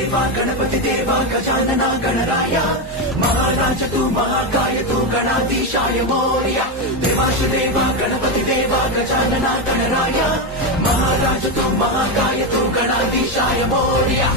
देवा गणपति देवा गजानना गणराय महाराज तू महाकाय तू गणाधीशाय मोरया देवाशुदेवा गणपति देवा गजानना गणराय महाराज तू महाकाय तू गणाधीशाय मोरया